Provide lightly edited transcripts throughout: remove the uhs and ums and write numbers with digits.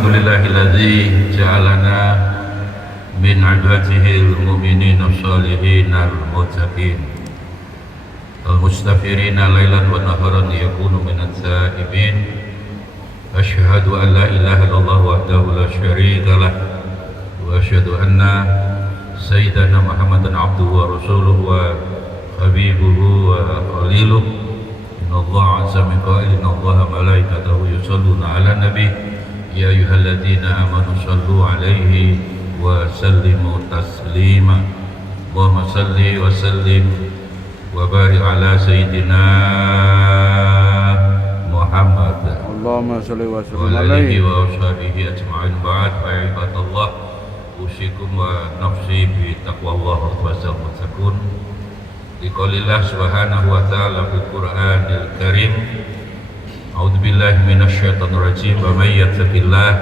Alhamdulillahilladzi ja'alana min ibadihil mu'minina shalihina al-muttaqin al-mustafirina lailan wa naharan liyakunu minaz za'imin. Asyhadu an la ilaha illallah wahdahu la syarika lah wa asyhadu anna sayyidana Muhammadan abduhu wa rasuluhu wa habibuhu wa khaliluhu. Innallaha azza min qailin innallaha malaikatahu yusholluna 'alan nabi ya ayyuhalladzina amanu shallu 'alaihi wa sallimu taslima. Allahumma shalli wa sallim wa barik ala sayyidina Muhammad Allahumma shalli wa sallim wa alihi alaihi. wa ashabihi ajma'in. Ba'd fa ibadallah usikum wa nafsi bi taqwallah wa taquun. Liqaulillah subhanahu wa ta'ala fil Qur'anil Karim. A'udzu billahi minasyaitonir rajim. Wa may yattaqillah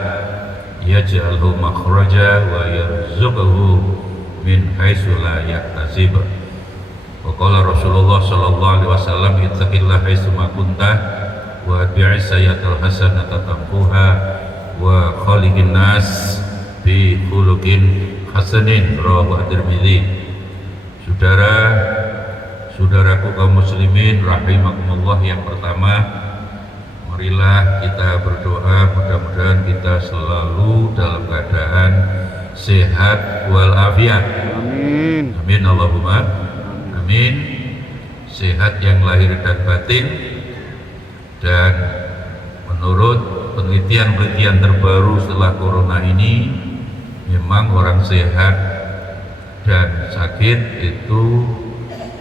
yaj'alhu makhraja wa yarzuqhu min haitsu la yahtasib. Wa qala Rasulullah sallallahu alaihi wasallam ittaqillah haitsu ma kunta wa atbi'is sayyi'atal hasanata tamhuha wa khaliqin nas bi khuluqin hasanin. Rawahu At-Tirmidzi. Saudaraku kaum muslimin rahimakumullah, yang pertama marilah kita berdoa mudah-mudahan kita selalu dalam keadaan sehat walafiat. Amin. Amin Allahumma amin. Sehat yang lahir dan batin, dan menurut penelitian terbaru setelah corona ini memang orang sehat dan sakit itu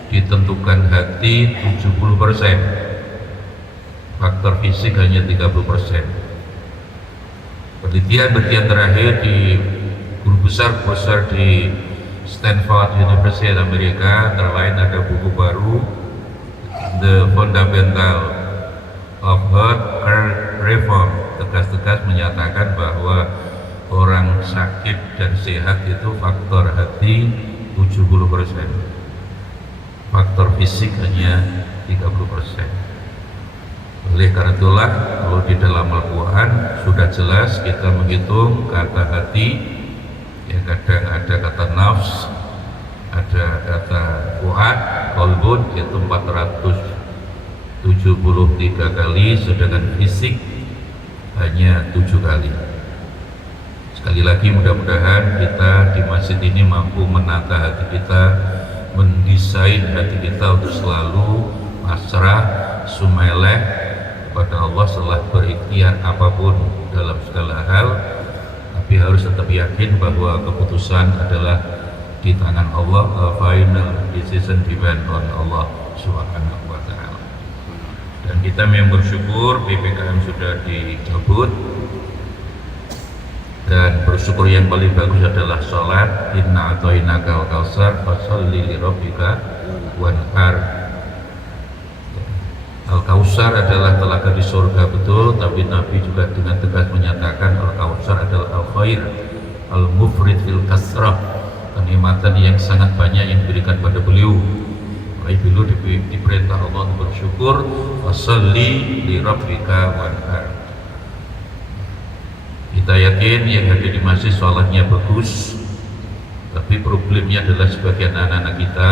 ditentukan hati 70%, faktor fisik hanya 30%. Penelitian terakhir di guru besar di Stanford University Amerika, antara lain ada buku baru The Fundamental of Health Care Reform, tegas-tegas menyatakan bahwa orang sakit dan sehat itu faktor hati 70%, faktor fisik hanya 30%. Oleh karena itulah kalau di dalam Al-Quran sudah jelas kita menghitung kata hati, ya kadang ada kata nafs, ada kata fuad, qalbun, itu 473 kali, sedangkan fisik hanya 7 kali. Sekali lagi mudah-mudahan kita di masjid ini mampu menata hati kita, mendesain hati kita untuk selalu pasrah, sumeleh kepada Allah setelah berikhtiar apapun dalam segala hal, tapi harus tetap yakin bahwa keputusan adalah di tangan Allah. Final decision depend on Allah subhanahu wa ta'ala. Dan kita memang bersyukur PPKM sudah dicabut, dan bersyukur yang paling bagus adalah sholat. Inna a'tainaka wal kautsar fasholli li rabbika wanhar. Al-Kautsar adalah telaga di surga, betul, tapi Nabi juga dengan tegas menyatakan Al-Kautsar adalah al-khair al-mufrid fil kasrah, kenikmatan yang sangat banyak yang diberikan pada beliau. Oleh beliau diperintah Allah untuk bersyukur, fasholli li rabbika wanhar. Kita yakin yang hadir di masjid sholatnya bagus, tapi problemnya adalah sebagian anak-anak kita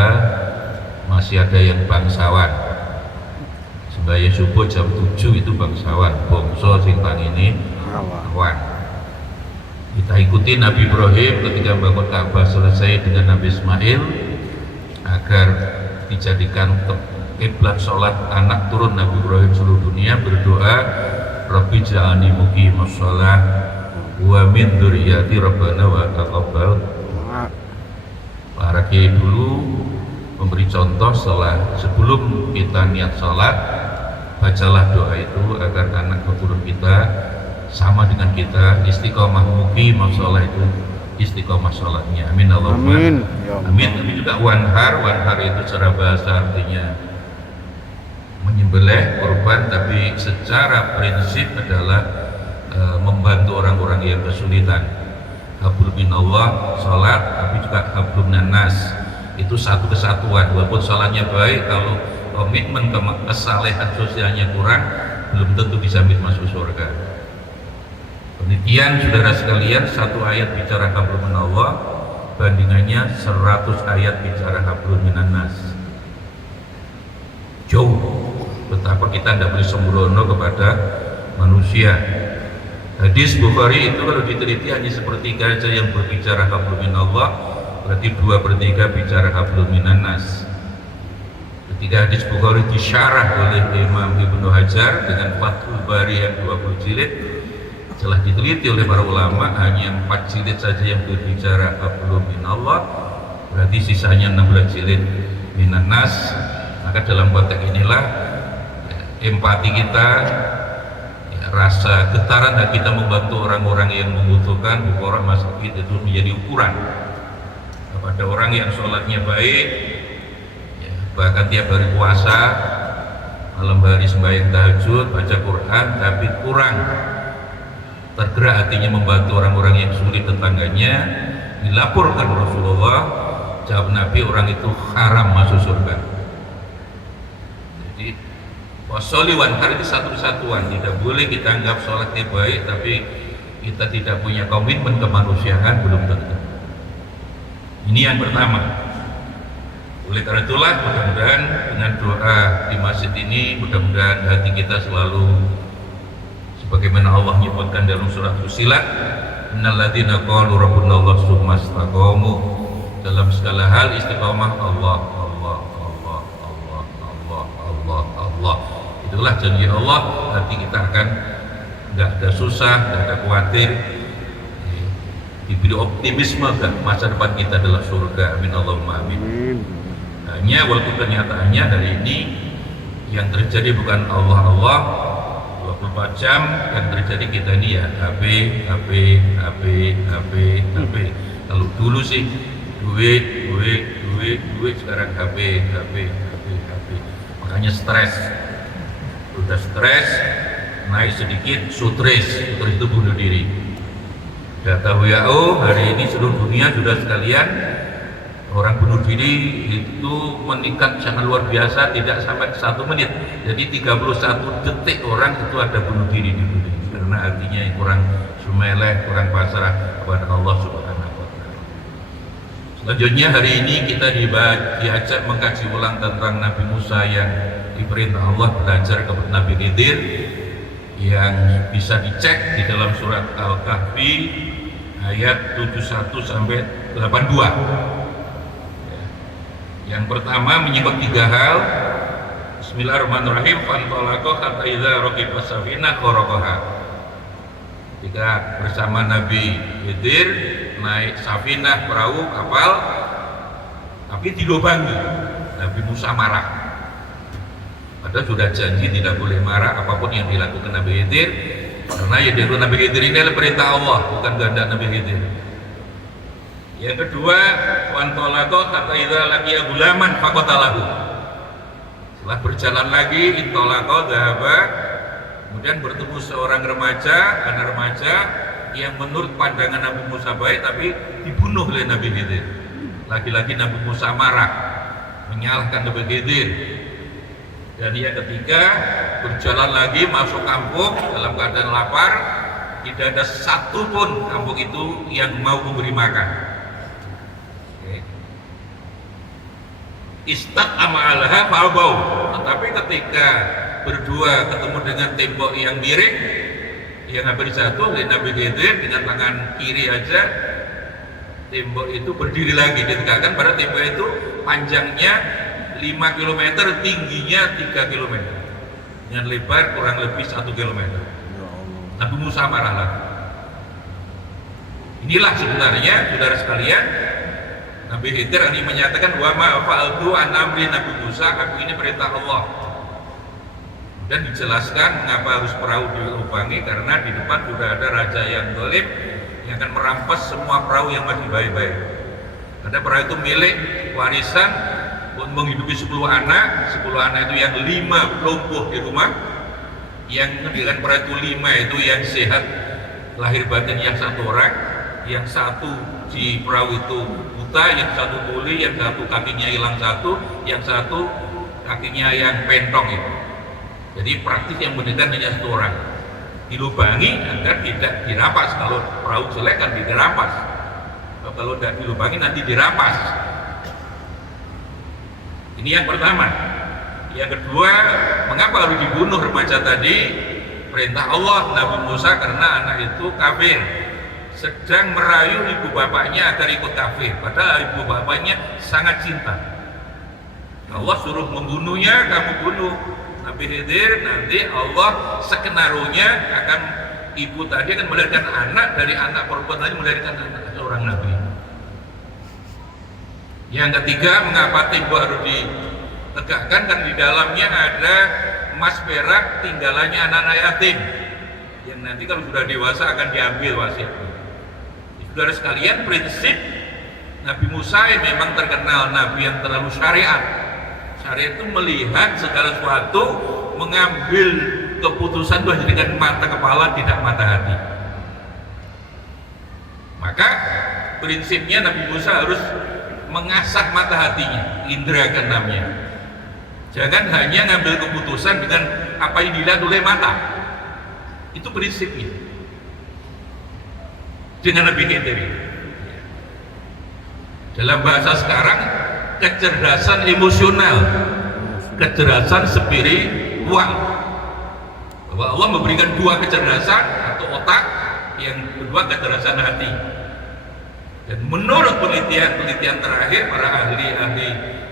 masih ada yang bangsawan. Sembahyang subuh jam 7 itu bangsawan, bongso sing ini awan. Kita ikuti Nabi Ibrahim ketika bangun Ka'bah selesai dengan Nabi Ismail, agar dijadikan kiblat sholat anak turun Nabi Ibrahim seluruh dunia, berdoa Rabbi ja'alni muqimas shalah wa min dzurriyyati rabbana wa taqabbal. Para kiai dulu memberi contoh sebelum kita niat sholat, bacalah doa itu agar anak keturunan kita sama dengan kita, istiqomah muqimah shalah itu istiqomah sholatnya. Amin Allahumma Amin. amin. Tapi juga wanhar itu secara bahasa artinya menyembelih kurban, tapi secara prinsip adalah membantu orang-orang yang kesulitan. Hablum minallah sholat, tapi juga hablum minan nas, itu satu kesatuan. Walaupun sholatnya baik, kalau komitmen kesalehan sosialnya kurang, belum tentu bisa masuk surga. Penelitian saudara sekalian, satu ayat bicara hablum minallah bandingannya 100 ayat bicara hablum minannas. Jauh. Betapa kita tidak boleh sembrono kepada manusia. Hadis Bukhari itu kalau diteliti hanya sepertiga saja yang berbicara hablum minallah, berarti 2/3 bicara hablum minannas. Ketika hadis Bukhari disyarah oleh Imam Ibnu Hajar dengan Fathul Bari yang 20 jilid, setelah diteliti oleh para ulama hanya 4 jilid saja yang berbicara hablum minallah, berarti sisanya 16 jilid minannas. Maka dalam konteks inilah empati kita, rasa getaran hati kita membantu orang-orang yang membutuhkan, fuqara masakin, itu menjadi ukuran kepada orang yang sholatnya baik, bahkan tiap hari puasa, malam hari sembahyang tahajud, baca Quran, tapi kurang tergerak hatinya membantu orang-orang yang sulit tetangganya. Dilaporkan Rasulullah, jawab Nabi, orang itu haram masuk surga. Jadi wasoli wanhar itu satu kesatuan, tidak boleh kita anggap sholatnya baik tapi kita tidak punya komitmen kemanusiaan, belum tentu. Ini yang pertama. Oleh karena itulah mudah-mudahan dengan doa di masjid ini, mudah-mudahan hati kita selalu sebagaimana Allah menyebutkan dalam surah Fussilat, innal ladzina qalu rabbuna Allah tsumma istaqamu, dalam segala hal istiqamah Allah Allah Allah Allah Allah Allah Allah. Itulah janji Allah, hati kita akan tidak ada susah, tidak ada khawatir, diberi optimisme ke masa depan kita adalah surga. Amin Allahumma amin. Hanya walaupun kenyataannya dari ini yang terjadi bukan Allah 24 jam, yang terjadi kita ini ya HP. Kalau dulu sih duit, sekarang HP. Makanya stres. Udah stres, naik sedikit, stres itu bunuh diri. Data WHO hari ini seluruh dunia sudah sekalian, orang bunuh diri itu meningkat sangat luar biasa, tidak sampai 1 menit. Jadi 31 detik orang itu ada bunuh diri di dunia, karena artinya kurang sumeleh, kurang pasrah kepada Allah Subhanahu wa Ta'ala. Selanjutnya hari ini kita diajak mengkaji ulang tentang Nabi Musa yang diperintah Allah belajar kepada Nabi Khidir, yang bisa dicek di dalam surat Al-Kahfi ayat 71 sampai 82. Yang pertama menyimak 3 hal. Bismillahirrahmanirrahim. Fantalaqa hatta idza raqiba safinah qaraqaha. Ketika bersama Nabi Khidir naik safinah, perahu kapal, tapi dilubangi. Nabi Musa marah. Padahal sudah janji tidak boleh marah apapun yang dilakukan Nabi Khidir, karena yang dilakukan Nabi Khidir ini adalah perintah Allah, bukan kehendak Nabi Khidir. Yang kedua, wantolago kata idza laqiya gulaman faqatalahu. Setelah berjalan lagi, intolago dhahaba, kemudian bertemu seorang remaja, anak remaja yang menurut pandangan Nabi Musa baik, tapi dibunuh oleh Nabi Khidir. Lagi-lagi Nabi Musa marah, menyalahkan Nabi Khidir. Dan yang ketiga, berjalan lagi masuk kampung dalam keadaan lapar, tidak ada satupun kampung itu yang mau memberi makan. Istat amalaha fa'abau. Tetapi ketika berdua ketemu dengan tembok yang miring, yang hampir jatuh oleh Nabi Khidir, dengan tangan kiri aja tembok itu berdiri lagi, ditegakkan pada tembok itu panjangnya 5 km, tingginya 3 km, dengan lebar kurang lebih 1 km. Nabi Musa marah lagi. Inilah sebenarnya saudara sekalian, Nabi Khidir ini menyatakan wa ma fa'altu an amri Nabi Musa, aku ini perintah Allah. Dan dijelaskan mengapa harus perahu dilubangi, karena di depan sudah ada raja yang zalim yang akan merampas semua perahu yang masih baik-baik. Ada perahu itu milik warisan untuk menghidupi 10 anak. 10 anak itu yang 5 lumpuh di rumah, yang dengan perahu itu 5 itu yang sehat lahir batin, yang 1 orang, yang 1 di perahu itu buta, yang 1 tuli, yang 1 kakinya hilang 1, yang 1 kakinya yang pentong itu. Jadi praktis yang meninggal hanya 1 orang. dilubangi agar tidak dirampas. Kalau perahu jelek kan dirampas, kalau tidak dilubangi nanti dirampas. Ini yang pertama. Yang kedua, mengapa harus dibunuh remaja tadi? Perintah Allah Nabi Musa karena anak itu kafir, sedang merayu ibu bapaknya agar ikut kafir, padahal ibu bapaknya sangat cinta. Allah suruh membunuhnya, kamu bunuh. Nabi Khidir, nanti Allah skenario-nya akan ibu tadi akan melahirkan anak, dari anak perempuan tadi melahirkan anak seorang nabi. Yang ketiga, mengapa tembok harus ditegakkan? Kan di dalamnya ada emas perak tinggalannya anak-anak yatim yang nanti kalau sudah dewasa akan diambil wasiatnya. Saudara sekalian, prinsip Nabi Musa yang memang terkenal nabi yang terlalu syariat. Syariat itu melihat segala sesuatu, mengambil keputusan itu hanya dengan mata kepala, tidak mata hati. Maka prinsipnya Nabi Musa harus mengasah mata hatinya, indera keenamnya. Jangan hanya ngambil keputusan dengan apa yang dilihat oleh mata. Itu prinsipnya. Dengan lebih interi. Dalam bahasa sekarang, kecerdasan emosional, kecerdasan spiritual. Bahwa Allah memberikan dua kecerdasan, atau otak, yang kedua kecerdasan hati. Dan menurut penelitian terakhir para ahli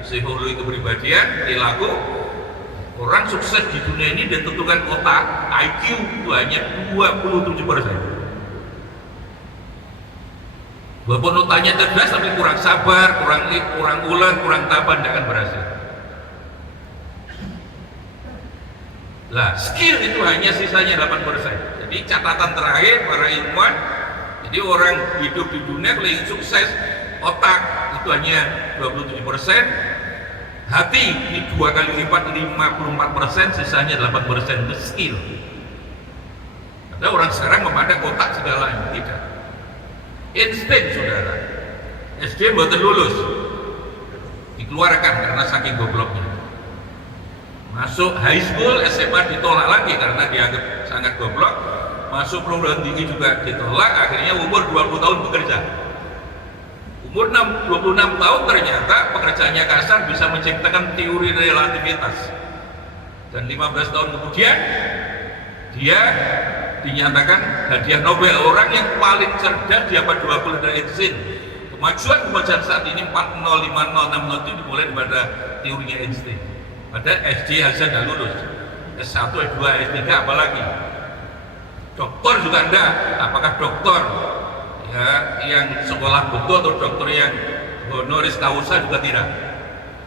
psikologi kepribadian, perilaku, orang sukses di dunia ini ditentukan otak, IQ itu hanya 27%. Walaupun otaknya cerdas tapi kurang sabar, kurang ulet, kurang taban, tidak akan berhasil. Lah, skill itu hanya sisanya 8%. Jadi catatan terakhir para ilmuwan, jadi orang hidup di dunia kalau ingin sukses, otak itu hanya 27%, hati ini 2 kali lipat 54%, sisanya 8% itu skill. Ada orang sekarang memandang otak segalanya, tidak. Insting saudara, SD mboten lulus, dikeluarkan karena saking gobloknya. Masuk high school, SMA ditolak lagi karena dianggap sangat goblok. Masuk perguruan tinggi juga ditolak, akhirnya umur 20 tahun bekerja. Umur 26 tahun ternyata pekerjaannya kasar, bisa menciptakan teori relativitas. Dan 15 tahun kemudian dia dinyatakan hadiah Nobel, orang yang paling cerdas di abad 20 dari Einstein. Kemajuan saat ini 40, 50, 60 itu dimulai daripada teorinya Einstein. Padahal SD saja tidak lulus, S1, S2, S3 apalagi. Dokter juga enggak, apakah dokter ya yang sekolah betul atau dokter yang honoris causa juga tidak.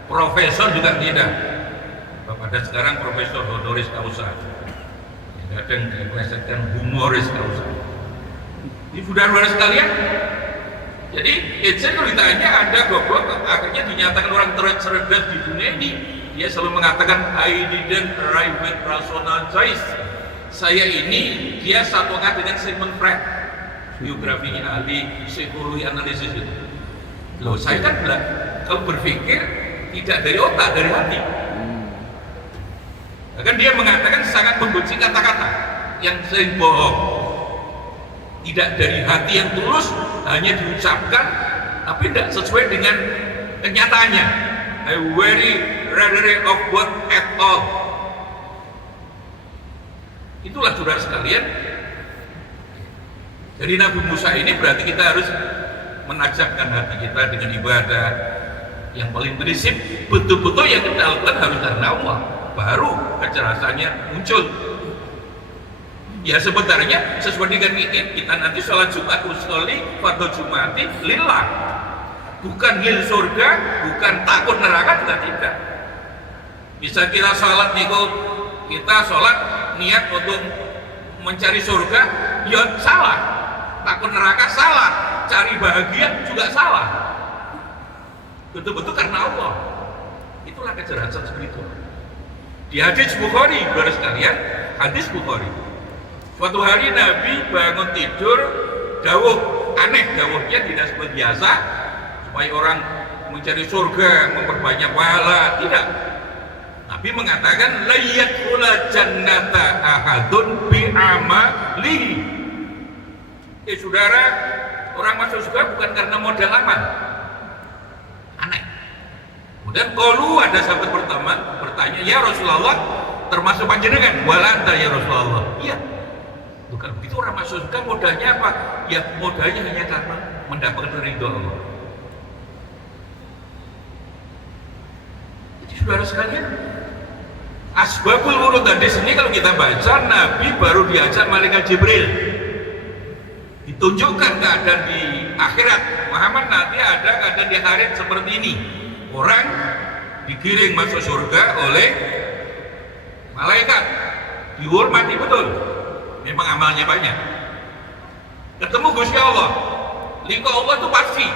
Profesor juga tidak. Pada sekarang profesor honoris causa. Kadang diplesetkan humoris causa. Ini saudara-saudara sekalian, jadi Einstein kalau ditanya ada goblok, akhirnya dinyatakan orang tercerdas di dunia ini. Dia selalu mengatakan I didn't arrive with rational choice. Saya ini, dia satu angka dengan Sigmund Freud, biografinya ahli psikologi analisis itu. Loh, saya kan bilang kalau berpikir tidak dari otak, dari hati. Bahkan dia mengatakan sangat membenci kata-kata yang sering bohong, tidak dari hati yang tulus, hanya diucapkan tapi tidak sesuai dengan kenyataannya. I very rarely of what at all. Itulah saudara sekalian. Jadi Nabi Musa ini berarti kita harus menajamkan hati kita dengan ibadah. Yang paling prinsip, betul-betul yang kita lakukan harus karena Allah, baru kecerdasannya muncul. Ya sebenarnya sesuai dengan kita nanti sholat Jumat usolli fardhu Jumati lillah, bukan lil surga, bukan takut neraka, juga tidak. Bisa kita sholat niku, kita sholat niat untuk mencari surga, ya salah. Takut neraka salah, cari bahagia juga salah. Betul-betul karena Allah. Itulah kecerdasan spiritual. Di hadis Bukhari, saudara sekalian, hadis Bukhari. Suatu hari Nabi bangun tidur, dawuh aneh, dawuhnya tidak seperti biasa, supaya orang mencari surga, memperbanyak pahala, tidak. Nabi mengatakan la yadkhula jannata ahadun bi amalihi. Saudara, orang masuk surga bukan karena modal amal. Aneh. Kemudian qalu, ada sahabat pertama bertanya, ya Rasulullah, termasuk panjenengan? Wala anta ya Rasulullah. Iya. Bukan begitu, orang masuk surga modalnya apa? Ya modalnya hanya karena mendapatkan ridho Allah. Jadi saudara sekalian, asbabul wurud di sini kalau kita baca, Nabi baru diajak malaikat Jibril. Ditunjukkan keadaan di akhirat. Muhammad, nanti ada keadaan di akhirat seperti ini. Orang digiring masuk surga oleh malaikat, dihormati betul, memang amalnya banyak. Ketemu Gusti Allah, liqa Allah itu pasti.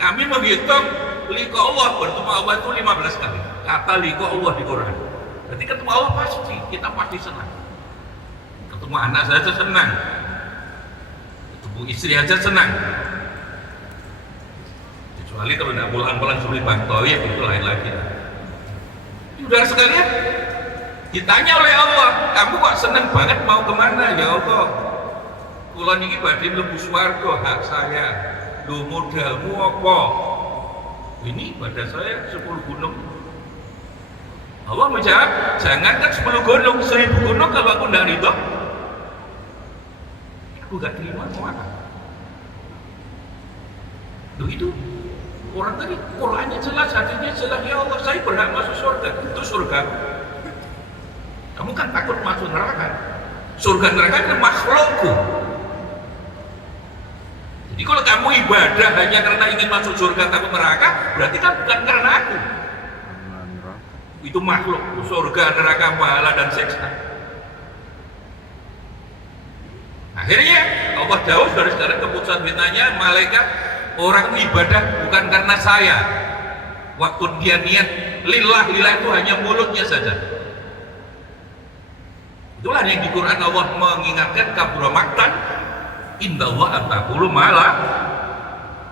Kami menghitung liqa Allah, bertemu Allah itu 15 kali kata liqa Allah di Quran. Berarti ketemu Allah pasti, kita pasti senang. Ketemu anak saja senang, ketemu istri aja senang, kecuali kalau tidak pulang-pulang sulit bantoy, itu lain lagi. Saudara sekalian, ditanya oleh Allah, kamu kok senang banget, mau kemana? Ya Allah, kula niki badhe mlebu swarga, hak saya. Lho, modalmu apa? Ini badan saya 10 gunung. Allah menjawab, jangankan 10 gunung, 1000 gunung kalau aku tidak ridho, aku gak terima, mau apa? Loh, itu orang tadi Qurannya jelas, hadisnya jelas, ya Allah saya berhak masuk surga, itu surga. Kamu kan takut masuk neraka. Surga neraka itu makhlukku. Jadi kalau kamu ibadah hanya karena ingin masuk surga takut neraka, berarti kan bukan karena aku. Itu makhluk, surga, neraka, pahala dan siksa. Akhirnya Allah jauh dari sekarang keputusan fitnahnya malaikat, orang ibadah bukan karena saya. Waktu dia niat lillah, lillah itu hanya mulutnya saja. Itulah yang di Quran Allah mengingatkan kabura maktan indallah antaqulu mala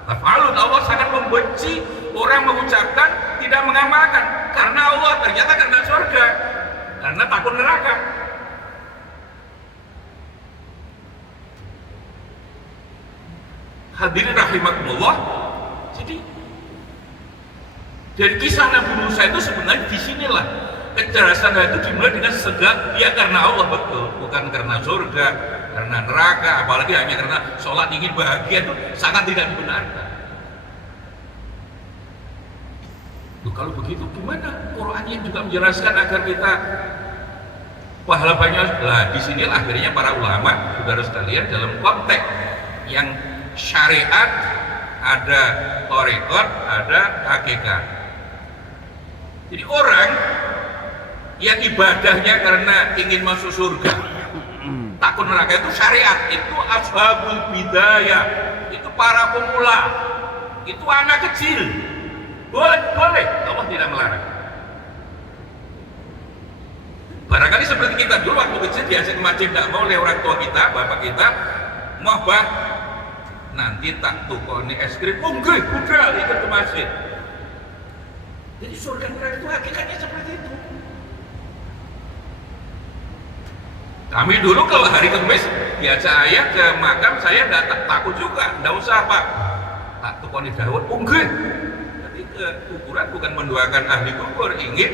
taf'alun. Allah sangat membenci orang mengucapkan tidak mengamalkan karena Allah, ternyata karena surga, karena takut neraka. Hadirin rahimakumullah. Jadi dari kisah Nabi Musa itu sebenarnya disinilah kecerdasan itu dimulai dengan segala ya karena Allah, betul, bukan karena surga, karena neraka, apalagi hanya karena sholat ingin bahagia, itu sangat tidak dibenarkan. Loh, kalau begitu gimana Qurannya juga menjelaskan agar kita pahala banyak? Nah, disinilah akhirnya para ulama, saudara sekalian, dalam konteks yang syariat ada thariqat, ada hakikat. Jadi orang yang ibadahnya karena ingin masuk surga, takut neraka, itu syariat, itu ashabul bidayah, itu para pemula, itu anak kecil, boleh, Allah tidak melarang. Barangkali seperti kita dulu waktu kecil diajak ke masjid, tidak mau oleh orang tua kita, bapak kita, mau bah nanti tak tukoni es krim, enggak, budal ikut ke masjid. Jadi surga neraka itu hakikatnya seperti itu. Kami dulu kalau hari Kamis diajak ayah ke makam, saya tidak takut juga, tidak usah Pak, tak tukoni dawet, enggak. Jadi ke kuburan bukan mendoakan ahli kubur, ingin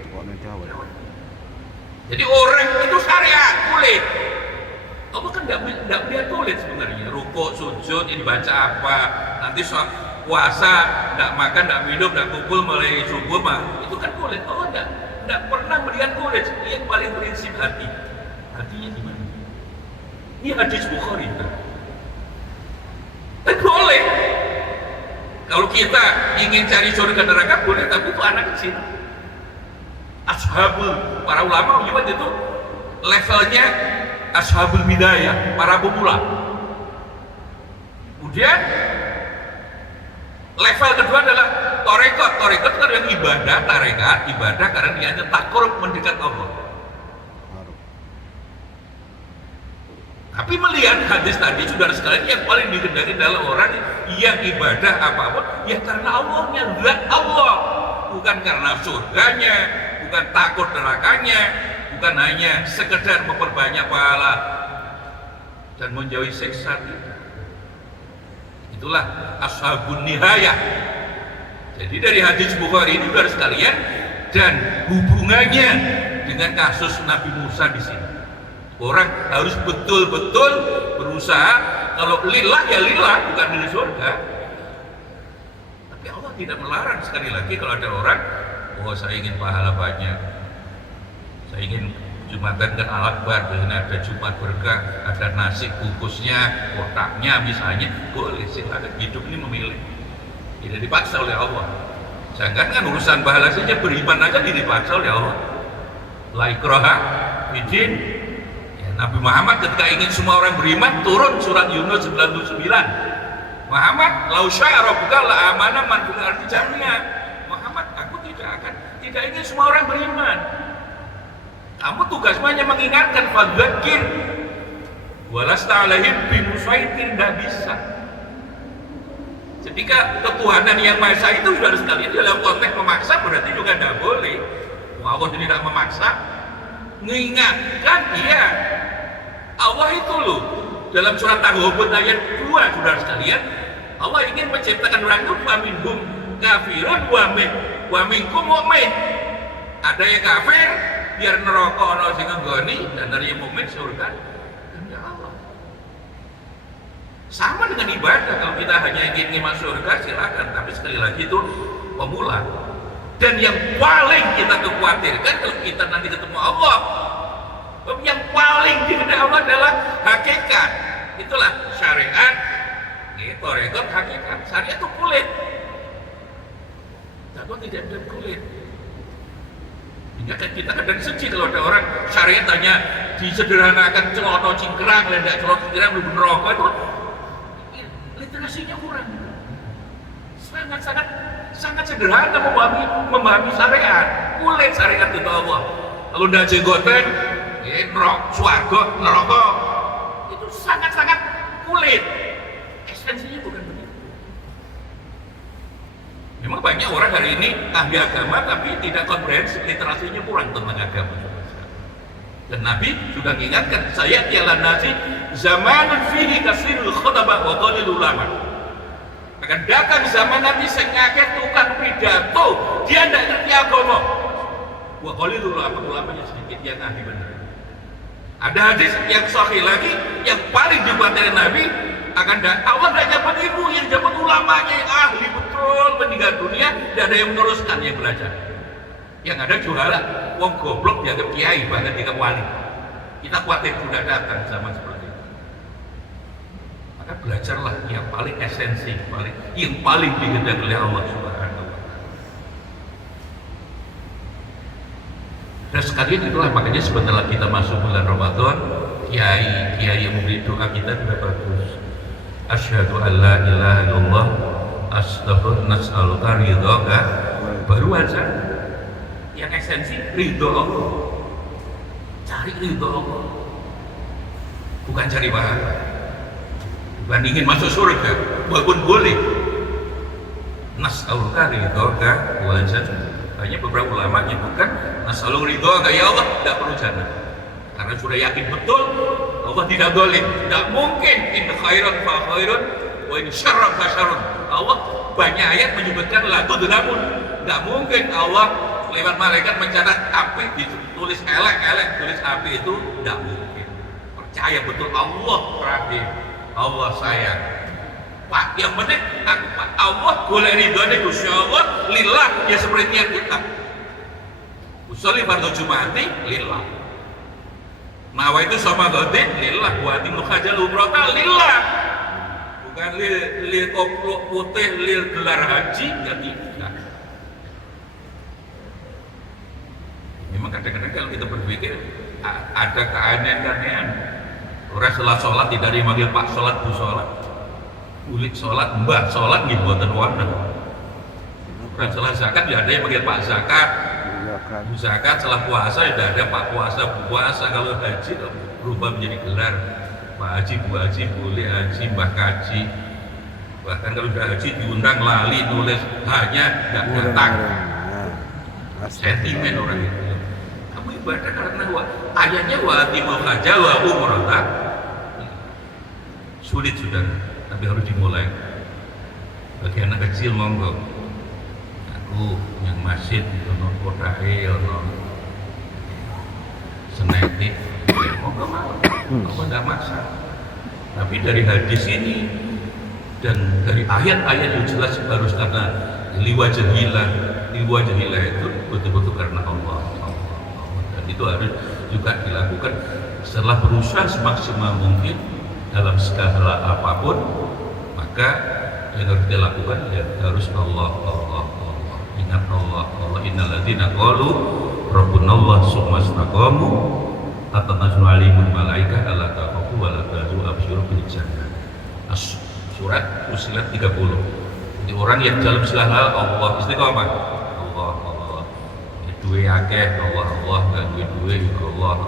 tukoni dawet. Jadi orang itu syariat, boleh. Allah kan tidak melihat boleh sebenarnya, rukuk, sujud, ini baca apa, nanti puasa, tidak makan, tidak minum, tidak kumpul mulai subuh, itu kan boleh. Allah tidak pernah melihat boleh, yang paling prinsip hati. Hatinya gimana? Ini hadis Bukhari kan? Boleh. Kalau kita ingin cari surga neraka boleh, tapi itu anak kecil. Ashabul, para ulama menyebut itu levelnya ashabul bidayah, para pemula. Kemudian level kedua adalah thariqat. Thariqat itu adalah ibadah, tarekat, ibadah karena dia hanya takarrub mendekat Allah. Tapi melihat hadis tadi, saudara sekalian, yang paling dikendaki adalah orang yang ibadah apapun ya karena Allahnya, zat Allah, bukan karena surganya, bukan takut nerakanya, bukan hanya sekedar memperbanyak pahala dan menjauhi siksa. Itulah ashabun nihayah. Jadi dari hadis Bukhari ini saudara sekalian, dan hubungannya dengan kasus Nabi Musa di sini. Orang harus betul-betul berusaha, kalau lillah ya lillah, bukan dari surga. Tapi Allah tidak melarang. Sekali lagi, kalau ada orang, oh saya ingin pahala banyak, saya ingin Jumatan kan Al-Akbar, biasanya ada Jumat berkah, ada nasi bungkusnya, kotaknya misalnya, boleh, silakan. Hidup ini memilih, tidak dipaksa oleh Allah. Jangan kan urusan pahala saja, beriman aja tidak dipaksa oleh Allah. La ikraha fiddin. Ya, Nabi Muhammad ketika ingin semua orang beriman, turun surat Yunus 99. Muhammad, lau syaa rabbuka la amana man fil ardi jami'an. Muhammad, aku tidak ingin semua orang beriman. Kamu tugasmu hanya mengingatkan, fadzakir walasta alaihim bimusaitir, tidak bisa. Ketika ketuhanan yang Maha Esa itu sudah sekalian dalam konteks memaksa, berarti juga tidak boleh. Allah tidak memaksa, mengingatkan. Iya, Allah itu loh dalam surat Taghabun ayat 2, saudara sekalian, Allah ingin menciptakan orang itu faminhum kafirun wa minkum mu'min. Ada yang kafir biar neraka ana sing nggoni, dan dari yang mukmin surga. Demi Allah. Sama dengan ibadah, kalau kita hanya ingin masuk surga silakan, tapi sekali lagi itu pemula. Dan yang paling kita khawatirkan kalau kita nanti ketemu Allah, yang paling dikehendaki Allah adalah hakikat. Itulah syariat, itu rekod hakikat. Syariat itu kulit, tapi tidak ada kulit. Hingga kita kadang sedih kalau ada orang syariat hanya disederhanakan celono cingkrang, lendak celono cingkrang lebih neraka, itu literasinya kurang. Sangat sederhana memahami syariat. Kulit syariat itu Allah. Kalau tidak jenggoten, swarga, neraka, itu sangat kulit. Esensinya bukan begitu. Memang banyak orang hari ini ahli agama tapi tidak komprehensif, literasinya kurang tentang agama. Dan Nabi juga mengingatkan, saya tiala nasi zamanun fihi kasirul khutbah wa qalilul ulama. Akan datang zaman Nabi sing akeh tukang pidato, dia tidak ngerti agama. Wa qalilul ulama, ulamanya sedikit yang ahli benar. Ada hadis yang sahih lagi, yang paling dibuat dari Nabi, akan Allah tidak nyebut ibu, yang nyebut ulamanya yang ahli betul meninggal dunia, tidak ada yang meneruskan, yang belajar. Yang ada jualan, wong goblok dianggap kiai, bahkan tidak wali. Kita khawatir sudah datang zaman seperti itu. Maka belajarlah yang paling esensi, yang paling dikehendaki oleh Allah Subhanahu wa Ta'ala. Dan sekalian itulah makanya sebentar kita masuk bulan Ramadan, kiai yang memberi doa kita juga bagus. Asyhadu an la ilaha illallah astaghfirullah nas'aluka ridhaka, baru aja yang esensi ridho Allah. Cari ridho Allah, bukan cari pahala, bukan ingin masuk surga, walaupun boleh. Nas'aluka ridhaka wal jannah. Hanya beberapa ulama menyebutkan nas'aluka ridhaka, ya Allah, tidak perlu jannah, karena sudah yakin betul Allah tidak zalim, tidak mungkin in khairan fa khairun wa in syarran fa syarrun. Allah banyak ayat menyebutkan la tudlamun, tidak mungkin Allah lewat malaikat mencatat api ditulis elek, tulis api, itu tidak mungkin. Percaya betul Allah rahim, Allah sayang. Pak, yang penting aku Pak, Allah boleh ridhonya Gusti Allah lillah, ya seperti niat kita. Usolli fardhu Jumati lillah, nawa itu sama godin lillah, buati mukhajal umrata lillah, bukan lil koplok putih, lil gelar haji, ya tidak. Memang kadang-kadang kalau kita berpikir ada keanehan-keanehan. Orang sholat tidak dipanggil Pak sholat, Bu sholat, kulit sholat, Mbah sholat, nggih mboten wonten. Orang sholat zakat ya ada yang panggil Pak zakat, Bu zakat. Setelah puasa ya ada Pak puasa, Bu puasa. Kalau haji berubah menjadi gelar Pak haji, Bu haji, boleh haji, Mbah kaji. Bahkan kalau sudah haji diundang lali nulis hanya tidak datang. Sentimen orang itu. Kamu ibadah karena ayatnya watimul haja wa umrata. Sulit sudah, tapi harus dimulai. Bagi anak kecil monggo. Aku yang masjid ono kotahe ono senetik monggo mau. Monggo enggak masalah. Tapi dari hadis ini dan dari ayat-ayat yang jelas harus karena liwajahillah itu betul-betul karena Allah. Dan itu harus juga dilakukan setelah berusaha semaksimal mungkin dalam skala apapun, maka yang harus dilakukan ya harus Allah. Ingat Allah. Innal ladzina qalu rabbunallah tsumma istaqamu tatanazzalu alaihimul malaikatu alla takhafu wa la tahzanu absyiru bil jannah. Surat Fussilat 30. Jadi orang yang dalam segala hal Allah istiqomah. Allah. Duwe akeh Allah, enggak duwe Allah.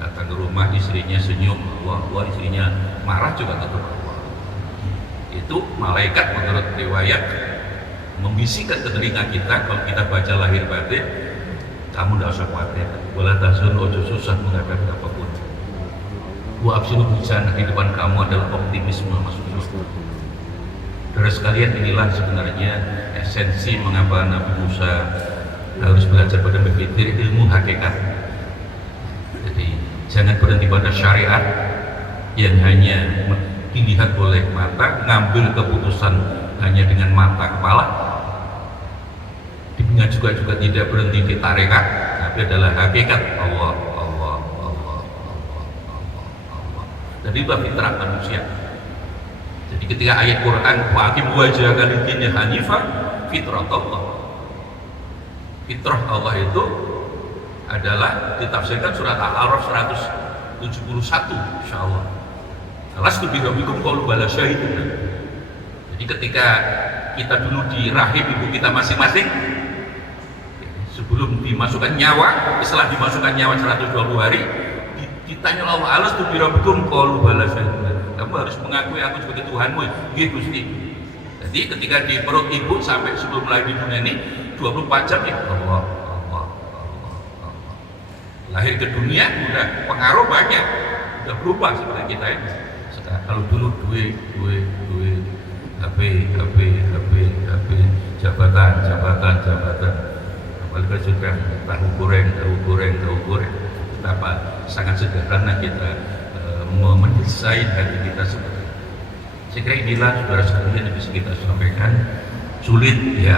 Datang ke rumah istrinya senyum Allah, istrinya marah juga tetap Allah. Itu malaikat menurut riwayat membisikkan ke telinga kita kalau kita baca lahir batin, kamu tidak usah khawatir, wala tahzan, ojo susah menghadapi apapun. Wa absyiru bil jannah, di depan kamu adalah optimisme masuk surga. Saudara sekalian, inilah sebenarnya esensi mengapa Nabi Musa harus belajar pada berpikir ilmu hakikat. Jadi jangan berhenti pada syariat yang hanya dilihat oleh mata, ngambil keputusan hanya dengan mata kepala. Demikian juga tidak berhenti di tarekat, tapi adalah hakikat Allah. Dan itu fitrah manusia. Jadi ketika ayat Quran waqim wajhaka lid-din hanifah, fitrah Allah. Fitrah Allah itu adalah ditafsirkan surat Al-A'raf 171 insyaallah. Alastu bi rabbikum qalu bala syahidun. Jadi ketika kita dulu di rahim ibu kita masing-masing, sebelum dimasukkan nyawa, setelah dimasukkan nyawa 120 hari, ditanya Allah, alastu bi rabbikum qalu bala syahidun. Kamu harus mengakui aku sebagai Tuhanmu. Nggih Gusti. Jadi ketika di perut ibu sampai sebelum lahir di dunia ini 24 jam ya Allah. Lahir ke dunia udah pengaruh banyak, udah berubah seperti kita ini. Sekarang kalau dulu duit, HP, jabatan. Apalagi sudah tahu goreng. Betapa sangat sederhana kita mendesain hati kita seperti itu. Saya kira inilah saudara sekalian yang bisa kita sampaikan. Sulit ya,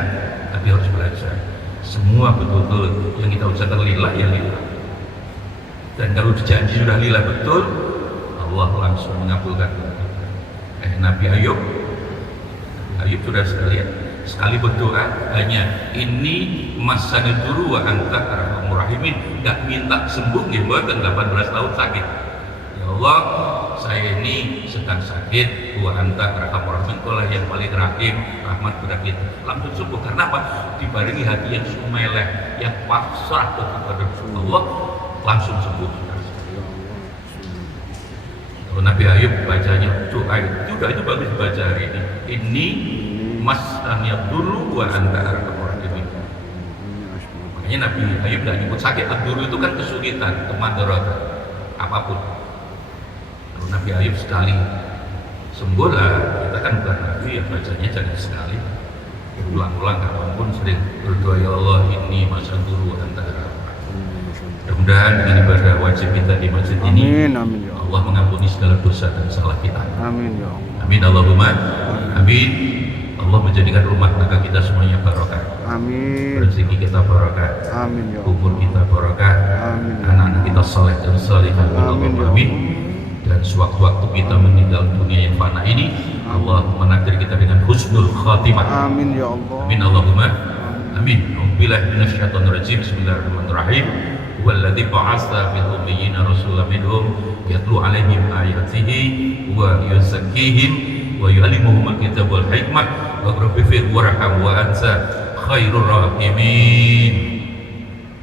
tapi harus belajar. Semua betul-betul yang kita ucapkan lillah ya lillah. Dan kalau dijanji sudah lillah betul, Allah langsung mengabulkan. Nabi Ayub sudah sekalian sekali berdoa hanya ini masani duru wa anta arhamur rahimin, enggak minta sembuh nggih mboten 18 tahun sakit. Ya Allah, saya ini sedang sakit, wa anta arhamur rahimin, Kaulah yang paling rahim, rahmat kepada kita. Langsung sembuh. Karena apa? Dibarengi hati yang sumeleh, yang pasrah kepada Allah, langsung sembuh. Kalau Nabi Ayub bacanya doa itu bagus dibaca hari ini. Ini mas'aniyat dulu wa anta arhamur rahimin. Makanya Nabi Ayub tidak nyebut sakit. Dulu itu kan kesulitan, kemadaratan, apapun. Kalau Nabi Ayub sekali sembuh lah, kita kan bukan Nabi yang bacanya jangan sekali. Ulang-ulang kapanpun sering berdoa, ya Allah ini masa dulu wa anta arhamur. Mudah-mudahan dengan ibadah wajib kita di masjid ini, amin, ya Allah mengampuni segala dosa dan salah kita. Amin ya Allah. Amin Allahumma amin. Allah menjadikan rumah tangga kita semuanya barokah. Amin. Rezeki kita barokah. Amin ya Allah. Umur kita barokah. Amin. Anak-anak kita saleh dan salihah. Amin ya Allah. Dan sewaktu-waktu kita meninggal dunia yang fana ini, Allah menakdir kita dengan husnul khatimah. Amin ya Allah. Amin Allahumma amin. Billahi minasyaitonir rajim. Bismillahirrahmanirrahim. Walladzi ba'atsa fil ummiyina rasulan minhum yatlu 'alaihim ayatihi wa yuzakkihim wa yu'allimuhumul kitaba wal hikmah wa rabbihim warham wa anta khairur rahimin.